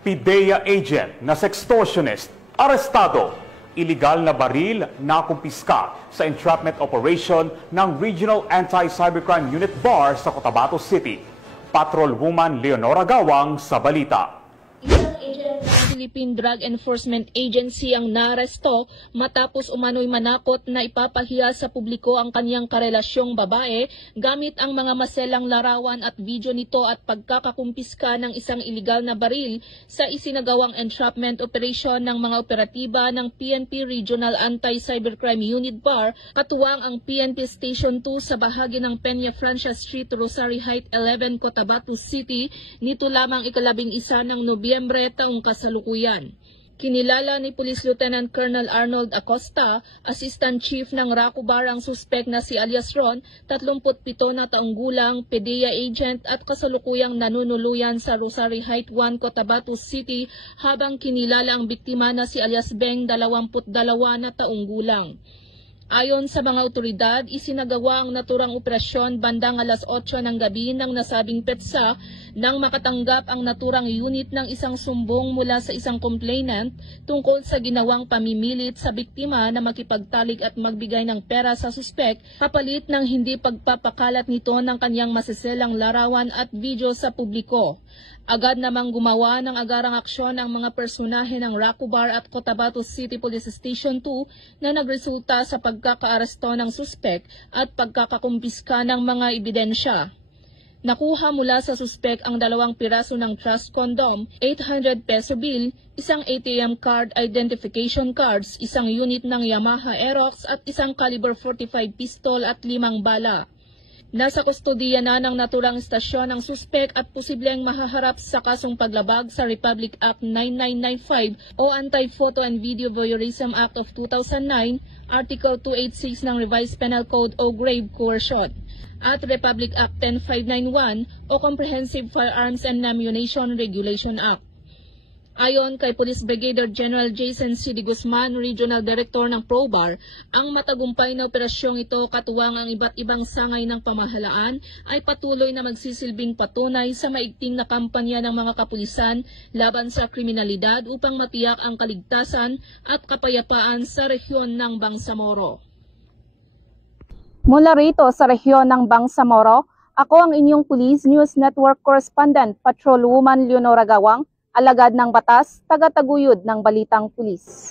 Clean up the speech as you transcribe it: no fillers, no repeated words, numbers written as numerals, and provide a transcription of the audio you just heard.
PIDEA agent na sextortionist, arestado. Iligal na baril na kumpiska sa entrapment operation ng Regional Anti-Cybercrime Unit BAR sa Cotabato City. Patrolwoman Leonora Gawang sa balita. Isang agent ng Philippine Drug Enforcement Agency ang naaresto matapos umano'y manakot na ipapahiya sa publiko ang kanyang karelasyong babae gamit ang mga maselang larawan at video nito at pagkakakumpiska ng isang iligal na baril sa isinagawang entrapment operation ng mga operatiba ng PNP Regional Anti-Cybercrime Unit BAR katuwang ang PNP Station 2 sa bahagi ng Peña Francia Street, Rosary Heights 11, Cotabato City nito lamang ika-11 ng Nobyembre taong kasalukuyan. Kinilala ni Police Lieutenant Colonel Arnold Acosta, Assistant Chief ng RACUBAR ang suspek na si alias Ron, 37 na taong gulang, PIDEA agent at kasalukuyang nanunuluyan sa Rosary Heights 1, Cotabato City habang kinilala ang biktima na si alias Beng, 22 na taong gulang. Ayon sa mga otoridad, isinagawa ang naturang operasyon bandang alas 8 ng gabi ng nasabing petsa nang makatanggap ang naturang unit ng isang sumbong mula sa isang complainant tungkol sa ginawang pamimilit sa biktima na makipagtalik at magbigay ng pera sa suspek kapalit ng hindi pagpapakalat nito ng kanyang masiselang larawan at video sa publiko. Agad namang gumawa ng agarang aksyon ang mga personahe ng RACUBAR at Cotabato City Police Station 2 na nagresulta sa pagkakaaresto ng suspek at pagkakakumpiska ng mga ebidensya. Nakuha mula sa suspek ang 2 piraso ng trust condom, 800 peso bill, isang ATM card identification cards, isang unit ng Yamaha Aerox at isang caliber 45 pistol at 5 bala. Nasa kustodiya na ng naturang istasyon ang suspek at posibleng mahaharap sa kasong paglabag sa Republic Act 9995 o Anti-Photo and Video Voyeurism Act of 2009, Article 286 ng Revised Penal Code o Grave Coercion, at Republic Act 10591 o Comprehensive Firearms and Ammunition Regulation Act. Ayon kay Police Brigadier General Jason C. De Guzman, Regional Director ng PROBAR, ang matagumpay na operasyong ito katuwang ang iba't ibang sangay ng pamahalaan ay patuloy na magsisilbing patunay sa maigting na kampanya ng mga kapulisan laban sa kriminalidad upang matiyak ang kaligtasan at kapayapaan sa rehiyon ng Bangsamoro. Mula rito sa rehiyon ng Bangsamoro, ako ang inyong Police News Network Correspondent, Patrolwoman Leonora Gawang, alagad ng batas, taga-taguyod ng Balitang Pulis.